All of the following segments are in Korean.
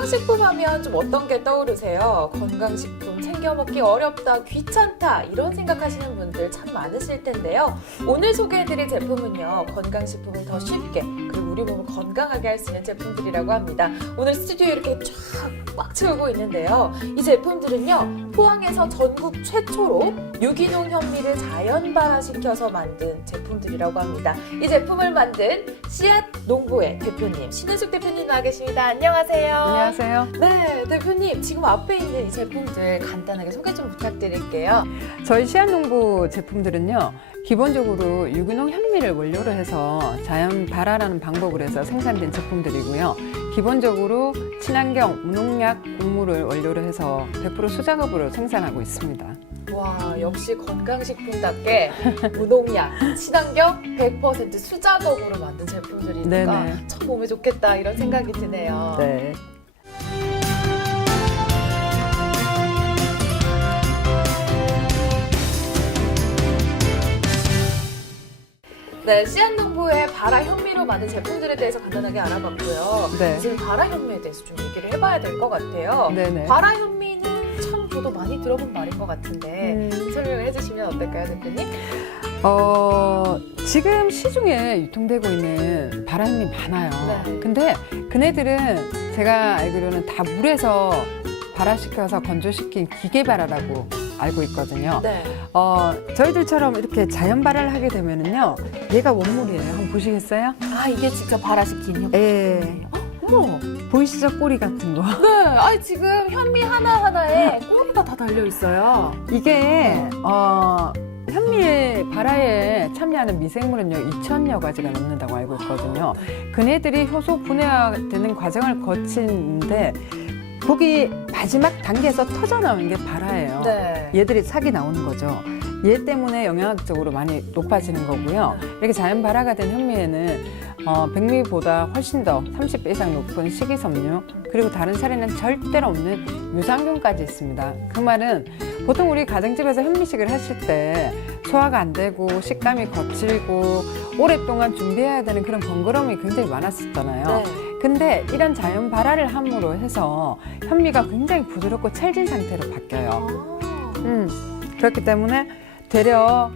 건강식품 하면 좀 어떤 게 떠오르세요? 건강식품 챙겨 먹기 어렵다, 귀찮다 이런 생각하시는 분들 참 많으실 텐데요. 오늘 소개해드릴 제품은요. 건강식품을 더 쉽게 그리고 우리 몸을 건강하게 할 수 있는 제품들이라고 합니다. 오늘 스튜디오에 이렇게 쫙 꽉 채우고 있는데요. 이 제품들은요. 포항에서 전국 최초로 유기농 현미를 자연 발화시켜서 만든 제품들이라고 합니다. 이 제품을 만든 씨앗 농부의 대표님 신은숙 대표님 나와 계십니다. 안녕하세요. 안녕하세요. 네, 대표님 지금 앞에 있는 이 제품들 간단하게 소개 좀 부탁드릴게요. 저희 씨앗농부 제품들은요. 기본적으로 유기농 현미를 원료로 해서 자연 발화라는 방법으로 해서 생산된 제품들이고요. 기본적으로 친환경 무농약 곡물을 원료로 해서 100% 수작업으로 생산하고 있습니다. 와, 역시 건강식품답게 무농약, 친환경 100% 수작업으로 만든 제품들이니까 네네. 참 몸에 좋겠다 이런 생각이 드네요. 네. 네, 씨앗농부의 발화 현미로 만든 제품들에 대해서 간단하게 알아봤고요. 네. 이제 발화 현미에 대해서 좀 얘기를 해봐야 될 것 같아요. 네네. 발화 현미는 참 저도 많이 들어본 말인 것 같은데 설명을 해주시면 어떨까요, 대표님? 지금 시중에 유통되고 있는 발화현미 많아요. 네. 근데 그네들은 제가 알기로는 다 물에서 발화시켜서 건조시킨 기계 발화라고 알고 있거든요. 네. 저희들처럼 이렇게 자연 발화를 하게 되면은요, 얘가 원물이에요. 한번 보시겠어요? 아, 이게 직접 발화시킨 현미? 예. 어머! 보이시죠? 꼬리 같은 거. 네, 아니 지금 현미 하나하나에 꼬리가 다 달려있어요. 이게, 현미 발화에 참여하는 미생물은요, 2,000여 가지가 넘는다고 알고 있거든요. 그네들이 효소 분해되는 과정을 거치는데, 거기 마지막 단계에서 터져나오는 게 발화예요. 네. 얘들이 삭이 나오는 거죠. 얘 때문에 영양학적으로 많이 높아지는 거고요. 이렇게 자연 발화가 된 현미에는 백미보다 훨씬 더 30배 이상 높은 식이섬유, 그리고 다른 살에는 절대로 없는 유산균까지 있습니다. 그 말은 보통 우리 가정집에서 현미식을 하실 때 소화가 안 되고 식감이 거칠고 오랫동안 준비해야 되는 그런 번거로움이 굉장히 많았었잖아요. 네. 근데 이런 자연 발화를 함으로 해서 현미가 굉장히 부드럽고 찰진 상태로 바뀌어요. 그렇기 때문에 되려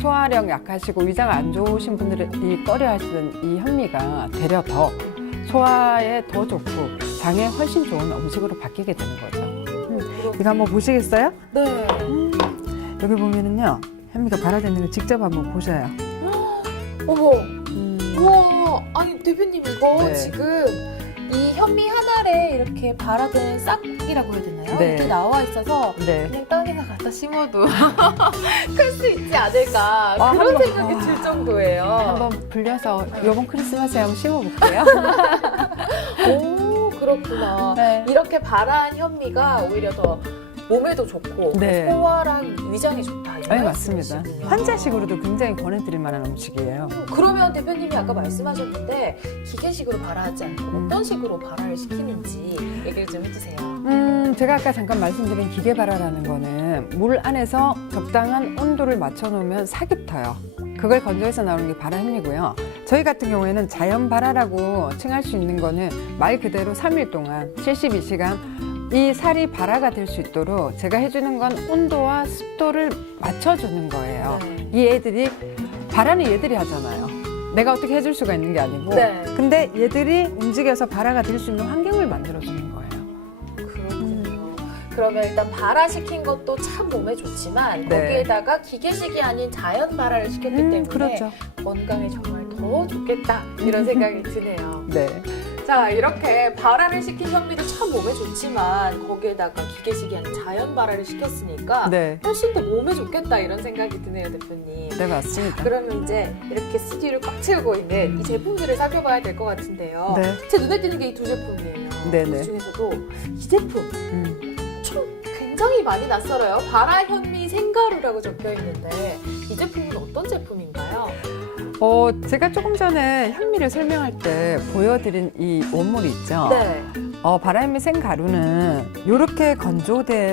소화력 약하시고 위장 안 좋으신 분들이 꺼려 하시던 이 현미가 되려 더 소화에 더 좋고 장에 훨씬 좋은 음식으로 바뀌게 되는 거죠. 이거 한번 보시겠어요? 네. 여기 보면은요, 현미가 발화되는 걸 직접 한번 보셔요. 어머, 우와, 아니 대표님 이거 네. 지금 이 현미 하나에 이렇게 발화된 싹이라고 해야 되나요? 네. 이렇게 나와 있어서 네. 그냥 땅에다 갖다 심어도 클 수 있지 않을까 그런 한번, 생각이 들 정도예요. 한번 불려서 이번 크리스마스에 한번 심어볼게요. 오, 그렇구나. 네. 이렇게 발화한 현미가 오히려 더 몸에도 좋고 네. 소화랑 위장에 좋다. 이런 네, 맞습니다. 말씀이시군요. 환자식으로도 굉장히 권해드릴 만한 음식이에요. 그러면 대표님이 아까 말씀하셨는데 기계식으로 발화하지 않고 어떤 식으로 발화를 시키는지 얘기를 좀 해주세요. 제가 아까 잠깐 말씀드린 기계 발화라는 거는 물 안에서 적당한 온도를 맞춰놓으면 삭이 터요. 그걸 건조해서 나오는 게 발화 현미고요. 저희 같은 경우에는 자연 발화라고 칭할 수 있는 거는 말 그대로 3일 동안 72시간 이 살이 발화가 될 수 있도록 제가 해주는 건 온도와 습도를 맞춰주는 거예요. 네. 이 애들이 발화는 얘들이 하잖아요. 내가 어떻게 해줄 수가 있는 게 아니고. 네. 근데 얘들이 움직여서 발화가 될 수 있는 환경을 만들어주는 거예요. 그렇군요. 그러면 일단 발화시킨 것도 참 몸에 좋지만 네. 거기에다가 기계식이 아닌 자연 발화를 시켰기 때문에 그렇죠. 건강에 정말 더 좋겠다 이런 생각이 드네요. 네. 자, 이렇게 발화를 시킨 현미도 참 몸에 좋지만 거기에다가 기계식이 아닌 자연 발화를 시켰으니까 네. 훨씬 더 몸에 좋겠다 이런 생각이 드네요, 대표님. 네, 맞습니다. 그러면 이제 이렇게 스튜디오를 꽉 채우고 있는 이 제품들을 살펴봐야 될 것 같은데요. 네. 제 눈에 띄는 게 이 두 제품이에요. 네네. 그 중에서도 이 제품 좀 굉장히 많이 낯설어요. 발화 현미 생가루라고 적혀 있는데 이 제품은 어떤 제품인가요? 제가 조금 전에 현미를 설명할 때 보여드린 이 원물이 있죠. 네. 발화현미 생가루는 이렇게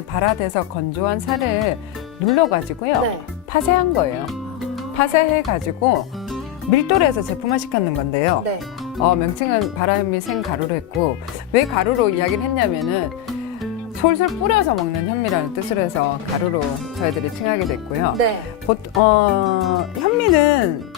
발화돼서 건조한 살을 눌러가지고요. 네. 파쇄한 거예요. 파쇄해가지고 밀도로 해서 제품화 시켰는 건데요. 네. 명칭은 바라현미 생가루로 했고, 왜 가루로 이야기를 했냐면은 솔솔 뿌려서 먹는 현미라는 뜻으로 해서 가루로 저희들이 칭하게 됐고요. 네. 현미는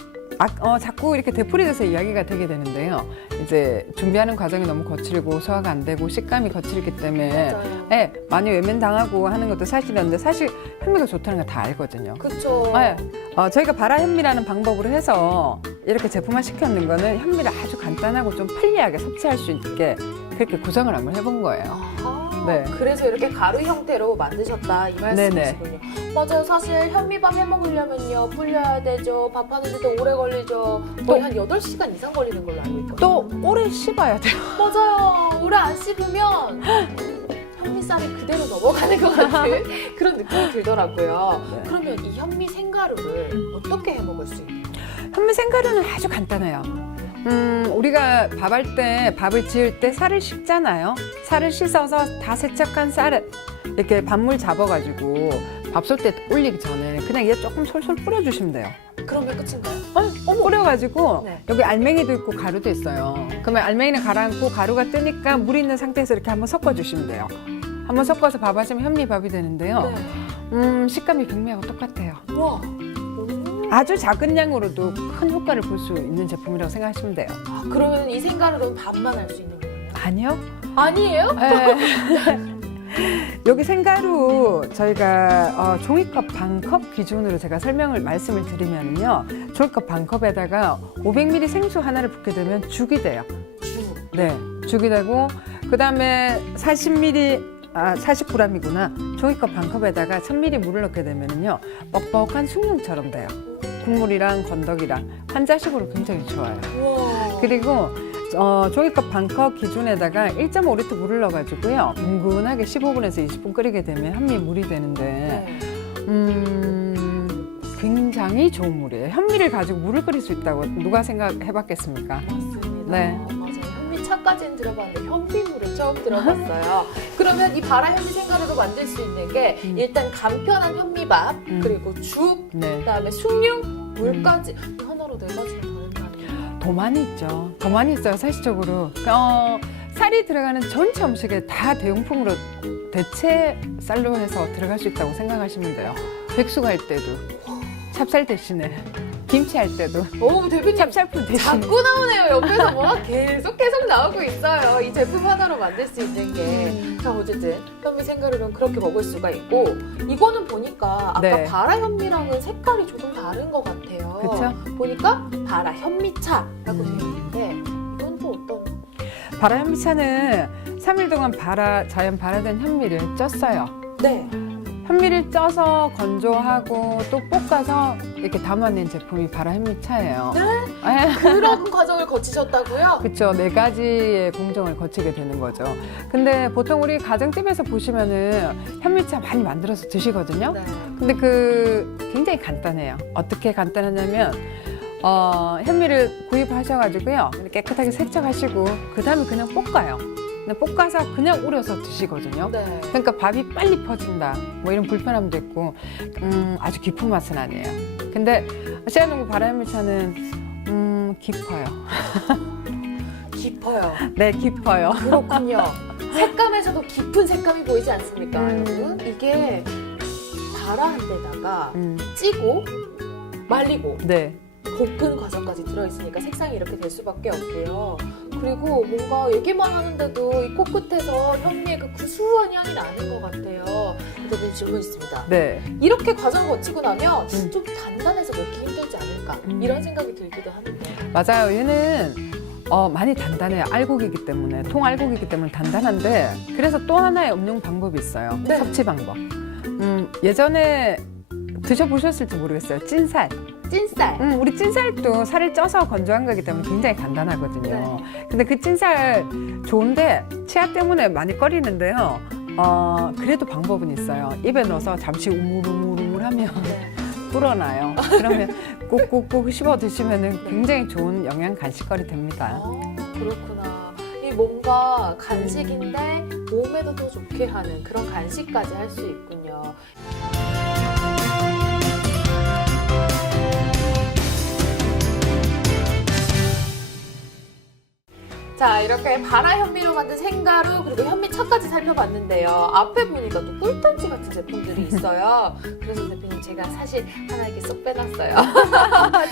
자꾸 이렇게 되풀이돼서 이야기가 되게 되는데요. 이제 준비하는 과정이 너무 거칠고 소화가 안 되고 식감이 거칠기 때문에 네, 많이 외면당하고 하는 것도 사실인데 사실 현미가 좋다는 거 다 알거든요. 그렇죠. 네, 저희가 바라현미라는 방법으로 해서 이렇게 제품화 시켰는 거는 현미를 아주 간단하고 좀 편리하게 섭취할 수 있게 그렇게 구성을 한번 해본 거예요. 아하, 네. 그래서 이렇게 가루 형태로 만드셨다 이 말씀이시군요. 맞아요. 사실 현미밥 해 먹으려면요 불려야 되죠. 밥 하는데도 오래 걸리죠. 거의 한 8시간 이상 걸리는 걸로 알고 있거든요. 또 오래 씹어야 돼요. 맞아요. 오래 안 씹으면 현미쌀이 그대로 넘어가는 것 같은 그런 느낌이 들더라고요. 네. 그러면 이 현미 생가루를 어떻게 해 먹을 수 있나요? 현미 생가루는 아주 간단해요. 우리가 밥을 지을 때 살을 씻잖아요. 살을 씻어서 다 세척한 쌀을 이렇게 밥물 잡아가지고 밥솥 때 올리기 전에 그냥 얘 조금 솔솔 뿌려주시면 돼요. 그러면 끝인가요? 뿌려가지고 네. 여기 알맹이도 있고 가루도 있어요. 그러면 알맹이는 가라앉고 가루가 뜨니까 물 있는 상태에서 이렇게 한번 섞어주시면 돼요. 한번 섞어서 밥 하시면 현미밥이 되는데요. 네. 식감이 백미하고 똑같아요. 와. 아주 작은 양으로도 큰 효과를 볼 수 있는 제품이라고 생각하시면 돼요. 아, 그러면 이 생가루로는 밥만 할 수 있는 거예요? 아니요. 아니에요? 여기 생가루 저희가 종이컵 반컵 기준으로 제가 말씀을 드리면요. 종이컵 반컵에다가 500ml 생수 하나를 붓게 되면 죽이 돼요. 네, 죽이 되고 그다음에 40g이구나. 종이컵 반컵에다가 1000ml 물을 넣게 되면요. 뻑뻑한 숭늉처럼 돼요. 국물이랑 건더기랑 한자식으로 굉장히 좋아요. 우와. 그리고 종이컵 반컵 기준에다가 1.5리터 물을 넣어가지고요. 뭉근하게 15분에서 20분 끓이게 되면 현미 물이 되는데 네. 굉장히 좋은 물이에요. 현미를 가지고 물을 끓일 수 있다고 누가 생각해봤겠습니까? 맞습니다. 네. 맞아요. 현미차까지는 들어봤는데 현미물은 처음 들어봤어요. 그러면 이 바라 현미 생가루로 만들 수 있는 게 일단 간편한 현미밥, 그리고 죽, 네. 그다음에 숭늉, 물까지 하나로 4가지나 다른다네요. 더 많이 있죠. 더 많이 있어요. 사실적으로. 살이 들어가는 전체 음식에 다 대용품으로 대체 쌀로 해서 들어갈 수 있다고 생각하시면 돼요. 백숙 할 때도, 찹쌀 대신에, 김치 할 때도, 오, 대표님 찹쌀풀 대신에. 자꾸 나오네요. 옆에서 뭐가 계속 나오고 있어요. 이 제품 하나로 만들 수 있는 게. 자, 어쨌든 현미 생가루는 그렇게 먹을 수가 있고, 이거는 보니까 아까 네. 바라 현미랑은 색깔이 조금 다른 것 같아요. 그쵸? 보니까 바라 현미차라고 되어 있는데 이건 또 어떤? 바라 현미차는 3일 동안 자연 발화된 현미를 쪘어요. 네. 현미를 쪄서 건조하고 또 볶아서 이렇게 담아낸 제품이 바라 현미차예요. 네? 그런 과정을 거치셨다고요? 그렇죠. 4가지의 공정을 거치게 되는 거죠. 근데 보통 우리 가정집에서 보시면은 현미차 많이 만들어서 드시거든요. 네. 근데 굉장히 간단해요. 어떻게 간단하냐면 현미를 구입하셔가지고요. 깨끗하게 세척하시고 그 다음에 그냥 볶아요. 근데 볶아서 그냥 우려서 드시거든요. 네. 그러니까 밥이 빨리 퍼진다. 뭐 이런 불편함도 있고 아주 깊은 맛은 아니에요. 근데 시아농구 바라현미차는 깊어요. 깊어요. 네, 깊어요. 그렇군요. 색감에서도 깊은 색감이 보이지 않습니까, 여러분? 이게 바라 한 데다가 찌고 말리고 네. 볶은 과정까지 들어있으니까 색상이 이렇게 될 수밖에 없고요. 그리고 뭔가 얘기만 하는데도 이 코끝에서 현미의 그 구수한 향이 나는 것 같아요. 대표님 질문 있습니다. 네. 이렇게 과정을 거치고 나면 좀 단단해서 먹기 힘들지 않을까 이런 생각이 들기도 하는데. 맞아요. 얘는 많이 단단해요. 알곡이기 때문에, 통알곡이기 때문에 단단한데 그래서 또 하나의 음용 방법이 있어요. 네. 섭취 방법. 예전에 드셔보셨을지 모르겠어요. 찐쌀. 찐쌀. 우리 찐쌀도 살을 쪄서 건조한 거기 때문에 굉장히 간단하거든요. 근데 그 찐쌀 좋은데 치아 때문에 많이 꺼리는데요. 그래도 방법은 있어요. 입에 넣어서 잠시 우물우물 하면 네. 불어나요. 그러면 꾹꾹꾹 씹어 드시면 굉장히 좋은 영양 간식거리 됩니다. 그렇구나. 이 뭔가 간식인데 몸에도 더 좋게 하는 그런 간식까지 할 수 있군요. 자, 이렇게 바라 현미로 만든 생가루 그리고 현미차까지 살펴봤는데요. 앞에 보니까 또 꿀단지 같은 제품들이 있어요. 그래서 대표님 제가 사실 하나 이렇게 쏙 빼놨어요.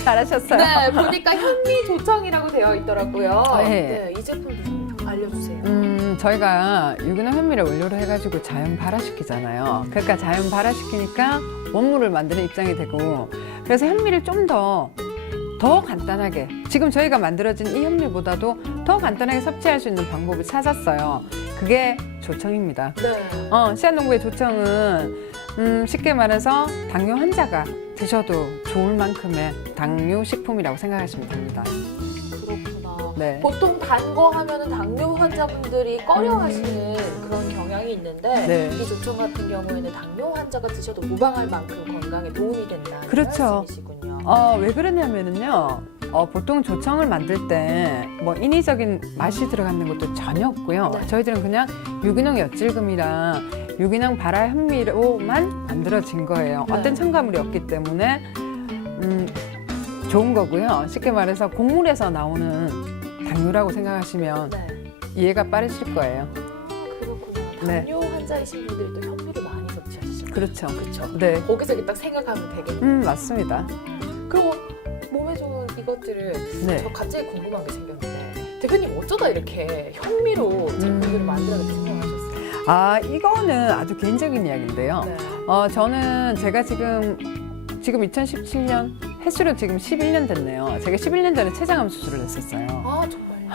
잘하셨어요. 네, 보니까 현미 조청이라고 되어 있더라고요. 네. 네, 이 제품도 좀 알려주세요. 저희가 유기농 현미를 원료로 해가지고 자연 발화시키잖아요. 그러니까 자연 발화시키니까 원물을 만드는 입장이 되고, 그래서 현미를 좀 더 간단하게, 지금 저희가 만들어진 이 현미보다도 더 간단하게 섭취할 수 있는 방법을 찾았어요. 그게 조청입니다. 네. 씨앗농부의 조청은 쉽게 말해서 당뇨 환자가 드셔도 좋을 만큼의 당뇨 식품이라고 생각하시면 됩니다. 그렇구나. 네. 보통 단 거 하면은 당뇨 환자분들이 꺼려하시는 그런 경향이 있는데 네. 이 조청 같은 경우에는 당뇨 환자가 드셔도 무방할 만큼 건강에 도움이 된다는 그렇죠. 말씀이시군요. 왜 그러냐면은요, 보통 조청을 만들 때 뭐 인위적인 맛이 들어가는 것도 전혀 없고요. 네. 저희들은 그냥 유기농 엿질금이랑 유기농 발화 현미로만 만들어진 거예요. 네. 어떤 첨가물이 없기 때문에 좋은 거고요. 쉽게 말해서 곡물에서 나오는 당류라고 생각하시면 네. 이해가 빠르실 거예요. 그렇구나. 네. 당뇨 환자이신 분들이 또 현미를 많이 섭취하시죠. 그렇죠. 그렇죠. 네. 거기서 이렇게 딱 생각하면 되겠네요. 맞습니다. 그리고 몸에 좋은 이것들을 네. 저 갑자기 궁금한 게 생겼는데 대표님 어쩌다 이렇게 현미로 제품들을 만들어야겠다 생각하셨어요? 이거는 아주 개인적인 이야기인데요. 네. 저는 제가 지금 2017년 횟수로 지금 11년 됐네요. 제가 11년 전에 췌장암 수술을 했었어요. 아 정말요?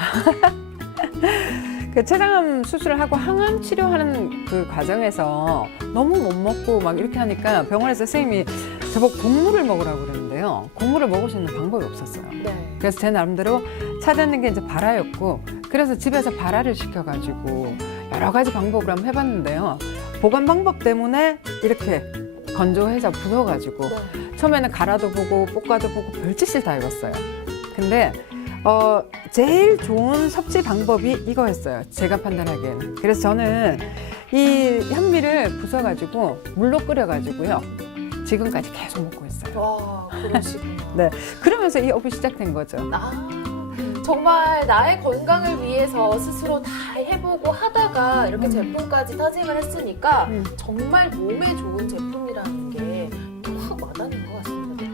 그 췌장암 수술을 하고 항암 치료하는 그 과정에서 너무 못 먹고 막 이렇게 하니까 병원에서 선생님이 저보고 곡물을 먹으라고 그러는데요. 곡물을 먹을 수 있는 방법이 없었어요. 네. 그래서 제 나름대로 찾았는 게 이제 발화였고, 그래서 집에서 발화를 시켜가지고 여러 가지 방법을 한번 해봤는데요. 보관 방법 때문에 이렇게 건조해서 부서가지고 네. 처음에는 갈아도 보고 볶아도 보고 별짓을 다 해봤어요. 근데 제일 좋은 섭취 방법이 이거였어요. 제가 판단하기에는. 그래서 저는 이 현미를 부숴가지고 물로 끓여가지고요. 지금까지 계속 먹고 있어요. 와 그러시구나. 네. 그러면서 이 업이 시작된 거죠. 아 정말 나의 건강을 위해서 스스로 다 해보고 하다가 이렇게 제품까지 탄생을 했으니까 정말 몸에 좋은 제품이라는 게 확 와닿는 것 같습니다.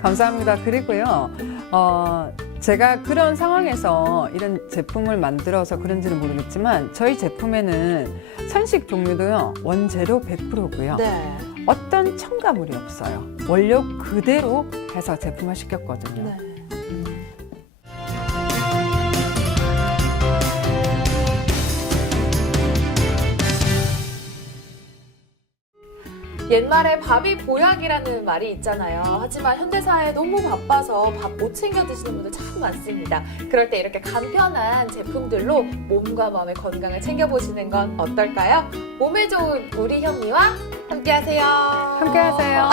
감사합니다. 그리고요, 제가 그런 상황에서 이런 제품을 만들어서 그런지는 모르겠지만 저희 제품에는 선식 종류도요, 원재료 100%고요. 네. 어떤 첨가물이 없어요. 원료 그대로 해서 제품화 시켰거든요. 네. 옛말에 밥이 보약이라는 말이 있잖아요. 하지만 현대사회에 너무 바빠서 밥 못 챙겨 드시는 분들 참 많습니다. 그럴 때 이렇게 간편한 제품들로 몸과 마음의 건강을 챙겨보시는 건 어떨까요? 몸에 좋은 우리 현미와 함께하세요. 함께 하세요.